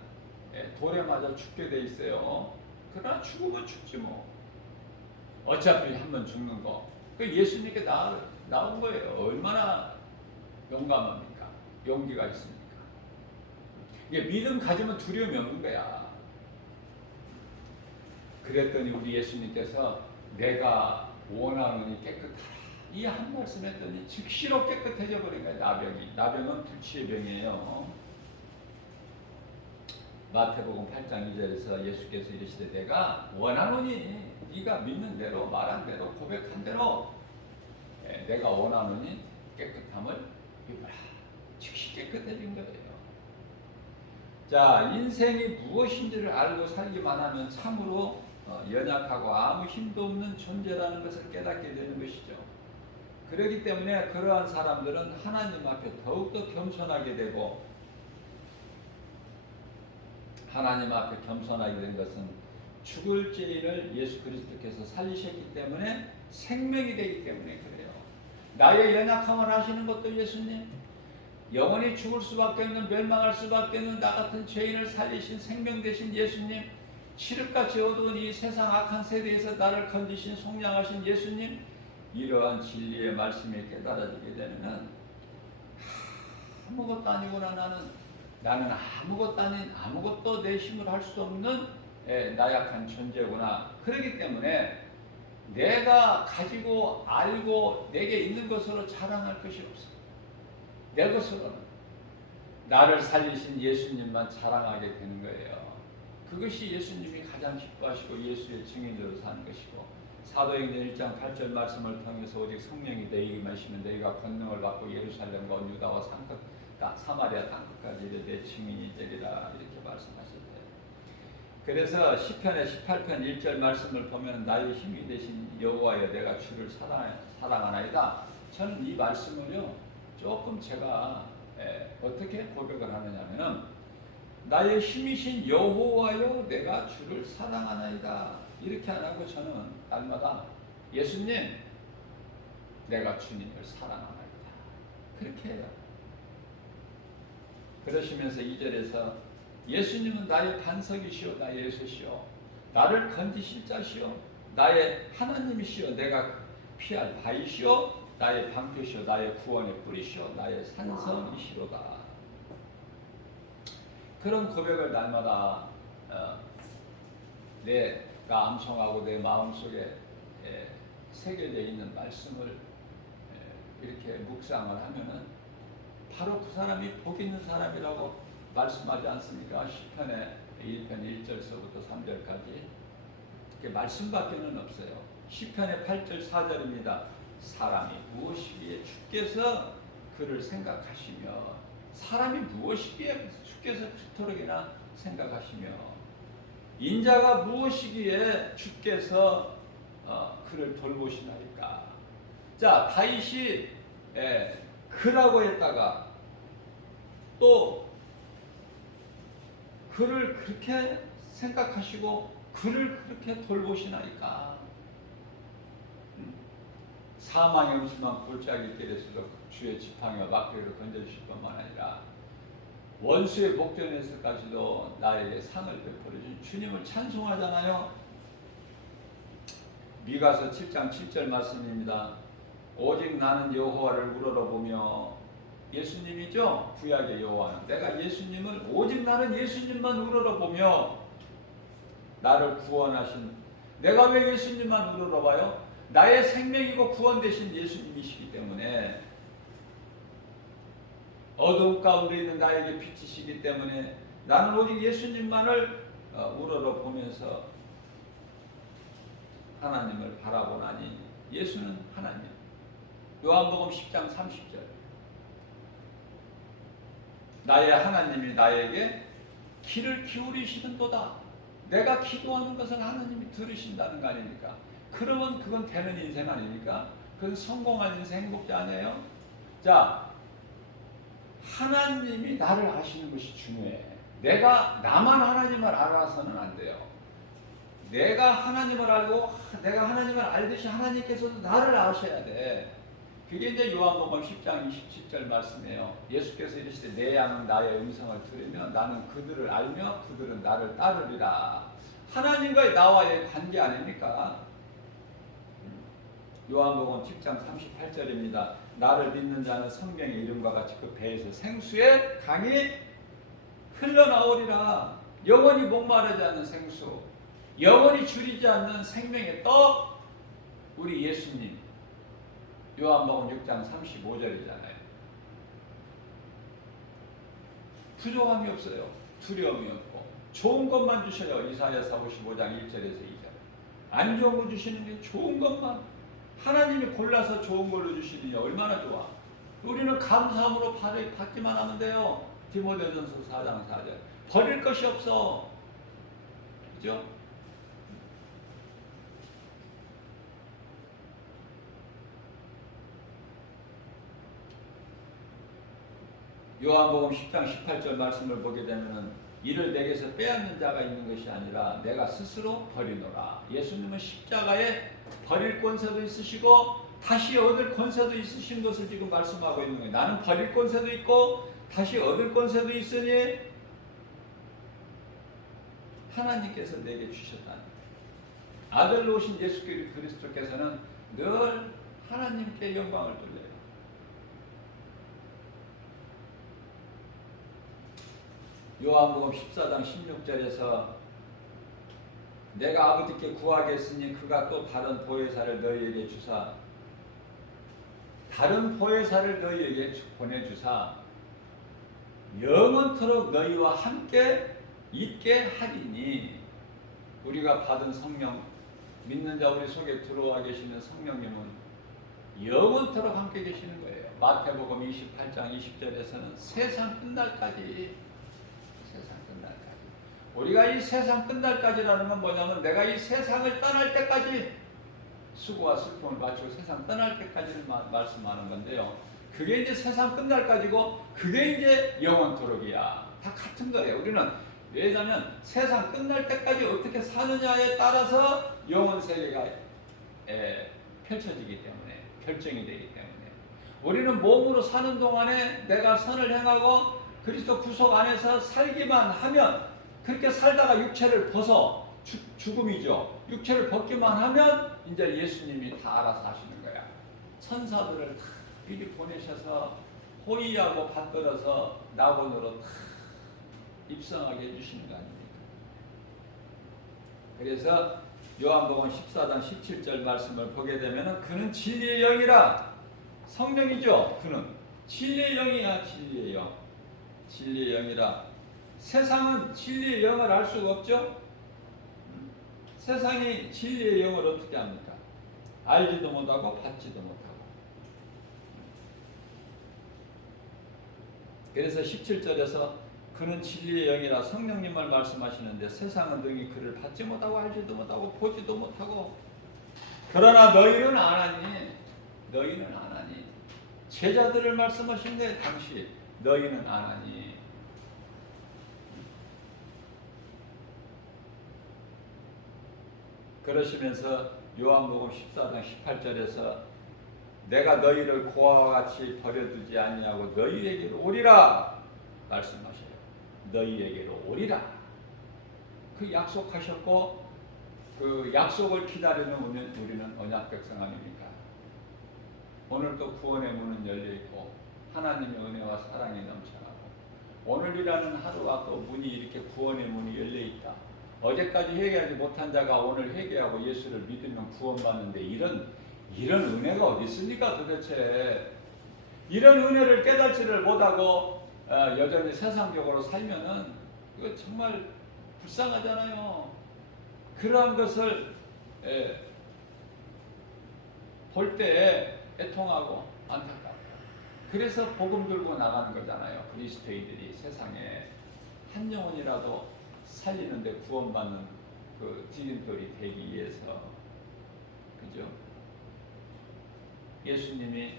돌에 맞아 죽게 돼 있어요. 그러나 죽으면 죽지 뭐. 어차피 한번 죽는 거. 그 예수님께 나온 거예요. 얼마나 용감합니까? 용기가 있습니까? 이게 믿음 가지면 두려움이 없는 거야. 그랬더니 우리 예수님께서 내가 원하노니 깨끗하라, 이 한 말씀 했더니 즉시로 깨끗해져 버린 거예요. 나병은 불치의 병이에요. 마태복음 8장 2절에서 예수께서 이르시되 내가 원하노니, 네가 믿는 대로 말한 대로 고백한 대로 내가 원하노니 깨끗함을 입으라. 즉시 깨끗해진 거예요. 자, 인생이 무엇인지를 알고 살기만 하면 참으로 연약하고 아무 힘도 없는 존재라는 것을 깨닫게 되는 것이죠. 그렇기 때문에 그러한 사람들은 하나님 앞에 더욱더 겸손하게 되고, 하나님 앞에 겸손하게 된 것은 죽을 죄인을 예수 그리스도께서 살리셨기 때문에 생명이 되기 때문에 그래요. 나의 연약함을 아시는 것도 예수님, 영원히 죽을 수밖에 없는, 멸망할 수밖에 없는 나 같은 죄인을 살리신 생명 되신 예수님, 칠흑같이 어두운 이 세상 악한 세대에서 나를 건지신 속량하신 예수님, 이러한 진리의 말씀에 깨달아지게 되면 아무것도 아니구나, 나는 아무것도 아닌, 아무것도 내 힘으로 할 수 없는 나약한 존재구나. 그렇기 때문에 내가 가지고 알고 내게 있는 것으로 자랑할 것이 없어. 내 것으로는 나를 살리신 예수님만 자랑하게 되는 거예요. 그것이 예수님이 가장 기뻐하시고 예수의 증인으로 사는 것이고, 사도행전 1장 8절 말씀을 통해서 오직 성령이 너희에게 마시면 너희가 권능을 받고 예루살렘과 온 유다와 사마리아 땅끝까지 내 증인이 되리라, 이렇게 말씀하셨대요. 그래서 시편의 18편 1절 말씀을 보면 나의 힘이 되신 여호와여 내가 주를 사랑하나이다. 저는 이 말씀을요 조금 제가 어떻게 고백을 하느냐면은, 나의 힘이신 여호와여 내가 주를 사랑하나이다, 이렇게 안 하고 저는 날마다 예수님 내가 주님을 사랑하나이다, 그렇게 해요. 그러시면서 2절에서 예수님은 나의 반석이시오 나의 예수시오 나를 건지실 자시오 나의 하나님이시오 내가 피할 바위시오 나의 방패시오 나의 구원의 뿌리시오 나의 산성이시로다. 그런 고백을 날마다 내가 암송하고 내 마음속에 새겨져 있는 말씀을 이렇게 묵상을 하면은 바로 그 사람이 복 있는 사람이라고 말씀하지 않습니까? 시편의 1편 1절서부터 3절까지 말씀밖에는 없어요. 시편의 8절 4절입니다. 사람이 무엇이기에 주께서 그를 생각하시며 사람이 무엇이기에 주께서 그토록이나 생각하시며 인자가 무엇이기에 주께서 그를 돌보시나이까. 자, 다윗이 그라고 했다가 또 그를 그렇게 생각하시고 그를 그렇게 돌보시나이까. 사망의 음침한 골짜기 길에서도 주의 지팡이와 막대기로 던져주실 뿐만 아니라 원수의 목전에서까지도 나에게 상을 베풀어 주신 주님을 찬송하잖아요. 미가서 7장 7절 말씀입니다. 오직 나는 여호와를 우러러보며, 예수님이죠. 구약의 여호와는. 내가 예수님을, 오직 나는 예수님만 우러러보며 나를 구원하신, 내가 왜 예수님만 우러러봐요? 나의 생명이고 구원 되신 예수님이시기 때문에, 어두운 가운데 있는 나에게 빛이시기 때문에 나는 오직 예수님만을 우러러보면서 하나님을 바라보나니, 예수는 하나님. 요한복음 10장 30절. 나의 하나님이 나에게 귀를 기울이시는도다. 내가 기도하는 것을 하나님이 들으신다는 거 아닙니까? 그러면 그건 되는 인생 아닙니까? 그건 성공한 인생, 행복자 아니에요? 자, 하나님이 나를 아시는 것이 중요해. 나만 하나님을 알아서는 안 돼요. 내가 하나님을 알고 내가 하나님을 알듯이 하나님께서도 나를 아셔야 돼. 그게 이제 요한복음 10장 27절 말씀이에요. 예수께서 이르시되 내 양은 나의 음성을 들으며 나는 그들을 알며 그들은 나를 따르리라. 하나님과의 나와의 관계 아닙니까? 요한복음 10장 38절입니다. 나를 믿는 자는 성경의 이름과 같이 그 배에서 생수의 강이 흘러나오리라. 영원히 목마르지 않는 생수, 영원히 줄이지 않는 생명의 떡, 우리 예수님. 요한복음 6장 35절이잖아요. 부족함이 없어요. 두려움이 없고 좋은 것만 주셔요. 이사야서 55장 1절에서 2절. 안 좋은 거 주시는 게 좋은 것만, 하나님이 골라서 좋은 걸로 주시느니 얼마나 좋아. 우리는 감사함으로 받기만 하면 돼요. 디모데전서 4장 4절. 버릴 것이 없어. 그죠? 요한복음 10장 18절 말씀을 보게 되면은 이를 내게서 빼앗는 자가 있는 것이 아니라 내가 스스로 버리노라. 예수님은 십자가에 버릴 권세도 있으시고 다시 얻을 권세도 있으신 것을 지금 말씀하고 있는 거예요. 나는 버릴 권세도 있고 다시 얻을 권세도 있으니 하나님께서 내게 주셨다는 거예요. 아들로 오신 예수 그리스도께서는 늘 하나님께 영광을 돌려요. 요한복음 14장 16절에서 내가 아버지께 구하겠으니 그가 또 다른 보혜사를 너희에게 주사, 다른 보혜사를 너희에게 보내주사 영원토록 너희와 함께 있게 하리니. 우리가 받은 성령, 믿는 자 우리 속에 들어와 계시는 성령님은 영원토록 함께 계시는 거예요. 마태복음 28장 20절에서는 세상 끝날까지, 세상 끝날까지. 우리가 이 세상 끝날까지라는 건 뭐냐면 내가 이 세상을 떠날 때까지 수고와 슬픔을 마치고 세상 떠날 때까지를 말씀하는 건데요. 그게 이제 세상 끝날까지고 그게 이제 영원토록이야. 다 같은 거예요. 우리는 왜냐하면 세상 끝날 때까지 어떻게 사느냐에 따라서 영원 세계가 펼쳐지기 때문에, 결정이 되기 때문에, 우리는 몸으로 사는 동안에 내가 선을 행하고 그리스도 구속 안에서 살기만 하면, 그렇게 살다가 육체를 벗어 죽음이죠. 육체를 벗기만 하면 이제 예수님이 다 알아서 하시는 거예요. 천사들을 다 미리 보내셔서 호의하고 받들어서 낙원으로 다 입성하게 해주시는 거 아닙니까? 그래서 요한복음 14장 17절 말씀을 보게 되면 그는 진리의 영이라. 성령이죠. 그는 진리의 영이야. 진리의 영. 진리의 영이라. 세상은 진리의 영을 알 수가 없죠. 세상이 진리의 영을 어떻게 합니까? 알지도 못하고 받지도 못하고. 그래서 17절에서 그는 진리의 영이라 성령님을 말씀하시는데 세상은 능히 그를 받지 못하고 알지도 못하고 보지도 못하고. 그러나 너희는 아나니. 너희는 아나니. 제자들을 말씀하시는데 당시 너희는 아나니. 그러시면서 요한복음 14장 18절에서 내가 너희를 고아와 같이 버려두지 아니하고 너희에게로 오리라 말씀하셔요. 너희에게로 오리라. 그 약속하셨고 그 약속을 기다리는 우리는 언약 백성 아닙니까? 오늘도 구원의 문은 열려있고 하나님의 은혜와 사랑이 넘쳐나고 오늘이라는 하루와 또 문이 이렇게 구원의 문이 열려있다. 어제까지 회개하지 못한 자가 오늘 회개하고 예수를 믿으면 구원받는데 이런 은혜가 어디 있습니까 도대체. 이런 은혜를 깨닫지를 못하고 여전히 세상적으로 살면은 이거 정말 불쌍하잖아요. 그러한 것을 볼 때 애통하고 안타깝다. 그래서 복음 들고 나가는 거잖아요. 그리스도인들이 세상에 한 영혼이라도 살리는데 구원받는 그 디딤돌이 되기 위해서. 그죠? 예수님이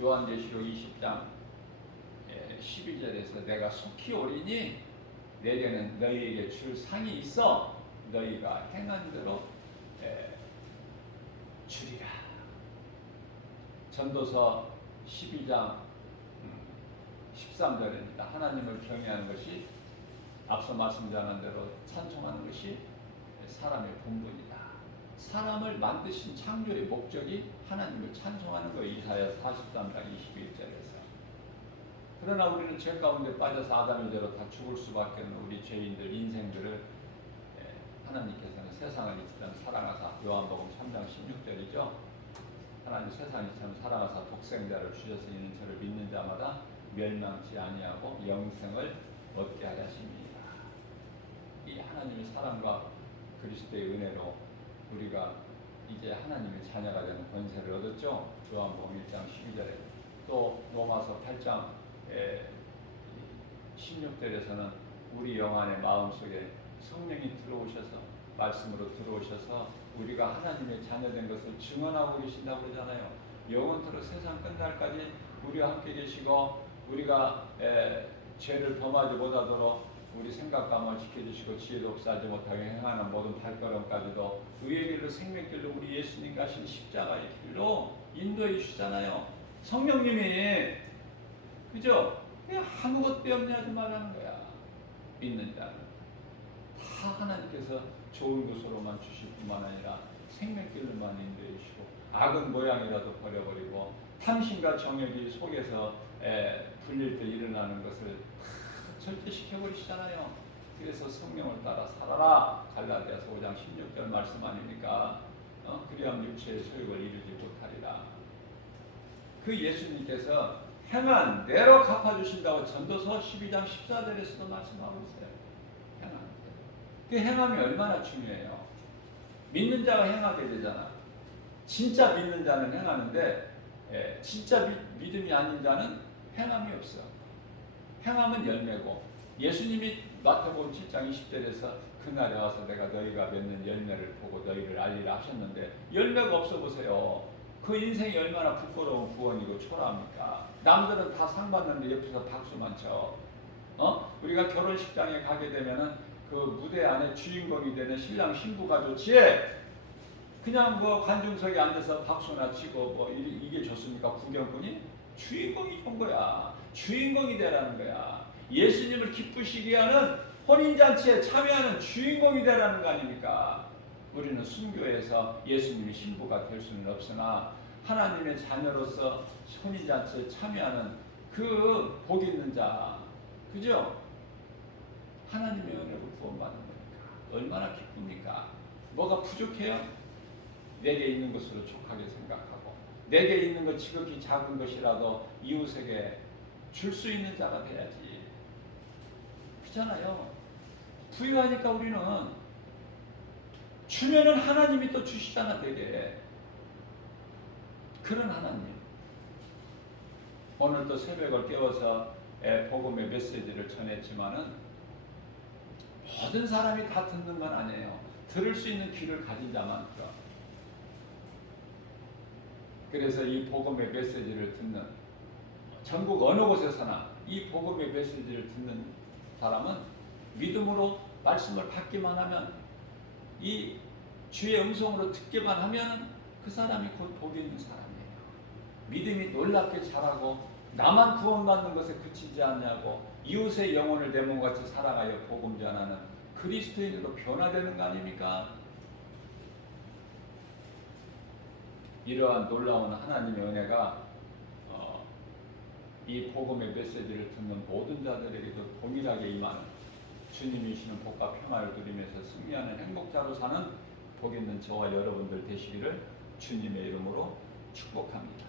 요한계시록 20장 12절에서 내가 속히 오리니 내게는 너희에게 줄 상이 있어 너희가 행한 대로 주리라. 전도서 12장 13절입니다. 하나님을 경외하는 것이 앞서 말씀드린 대로 찬송하는 것이 사람의 본분이다. 사람을 만드신 창조의 목적이 하나님을 찬송하는 거예요. 이사야 43장 21절에서. 그러나 우리는 죄 가운데 빠져서 아담의 죄로 다 죽을 수밖에 없는 우리 죄인들 인생들을 하나님께서는 세상을 이처럼 사랑하사 요한복음 3장 16절이죠. 하나님 세상을 이처럼 사랑하사 독생자를 주셔서 이는 저를 믿는 자마다 멸망치 아니하고 영생을 얻게 하셨습니다. 이 하나님의 사랑과 그리스도의 은혜로 우리가 이제 하나님의 자녀가 되는 권세를 얻었죠. 요한복음 1장 12절에 또 로마서 8장 16절에서는 우리 영 안에 마음속에 성령이 들어오셔서 말씀으로 들어오셔서 우리가 하나님의 자녀된 것을 증언하고 계신다고 그러잖아요. 영원토록 세상 끝날까지 우리와 함께 계시고 우리가 죄를 범하지 못하도록 우리 생각감을 지켜주시고 지혜도 없사하지 못하게 행하는 모든 발걸음까지도 의의 길로 생명길로 우리 예수님 가신 십자가의 길로 인도해 주시잖아요. 성령님이 그죠? 그냥 아무것도 염려하지 말라는 거야. 믿는 자는 다 하나님께서 좋은 곳으로만 주실 뿐만 아니라 생명길로만 인도해 주시고 악은 모양이라도 버려버리고 탐심과 정욕이 속에서 불릴 때 일어나는 것을 절제시켜버리시잖아요. 그래서 성령을 따라 살아라. 갈라디아서 5장 16절 말씀 아닙니까? 그리하면 육체의 소욕을 이루지 못하리라. 그 예수님께서 행한 대로 갚아주신다고 전도서 12장 14절에서도 말씀하고 있어요. 행한 대로. 그 행함이 얼마나 중요해요. 믿는 자가 행하게 되잖아. 진짜 믿는 자는 행하는데 진짜 믿음이 아닌 자는 행함이 없어. 행함은 열매고 예수님이 마태복음 7장 20절에서 그날에 와서 내가 너희가 맺는 열매를 보고 너희를 알리라 하셨는데 열매가 없어 보세요. 그 인생이 얼마나 부끄러운 구원이고 초라합니까? 남들은 다 상 받는데 옆에서 박수만 쳐. 우리가 결혼식장에 가게 되면은 그 무대 안에 주인공이 되는 신랑 신부가 좋지. 그냥 뭐 관중석에 앉아서 박수나 치고 뭐 이게 좋습니까? 구경꾼이? 주인공이 좋은 거야. 주인공이 되라는 거야. 예수님을 기쁘시게 하는 혼인잔치에 참여하는 주인공이 되라는 거 아닙니까? 우리는 순교해서 예수님이 신부가 될 수는 없으나 하나님의 자녀로서 혼인잔치에 참여하는 그 복 있는 자, 그죠? 하나님의 은혜로 구원받는 거니까 얼마나 기쁩니까? 뭐가 부족해요? 내게 있는 것으로 족하게 생각하고 내게 있는 것 지극히 작은 것이라도 이웃에게 줄 수 있는 자가 돼야지. 그렇잖아요. 부유하니까 우리는 주면은 하나님이 또 주시잖아 되게. 그런 하나님. 오늘 또 새벽을 깨워서 복음의 메시지를 전했지만은 모든 사람이 다 듣는 건 아니에요. 들을 수 있는 귀를 가진 자만 들어. 그래서 이 복음의 메시지를 듣는 전국 어느 곳에서나 이 복음의 메시지를 듣는 사람은 믿음으로 말씀을 받기만 하면 이 주의 음성으로 듣기만 하면 그 사람이 곧 복이 있는 사람이에요. 믿음이 놀랍게 자라고 나만 구원받는 것에 그치지 않냐고 이웃의 영혼을 내 몸같이 살아가여 복음 전하는 그리스도인으로 변화되는 거 아닙니까? 이러한 놀라운 하나님의 은혜가 이 복음의 메시지를 듣는 모든 자들에게도 동일하게 임하는 주님이 주시는 복과 평화를 누리면서 승리하는 행복자로 사는 복 있는 저와 여러분들 되시기를 주님의 이름으로 축복합니다.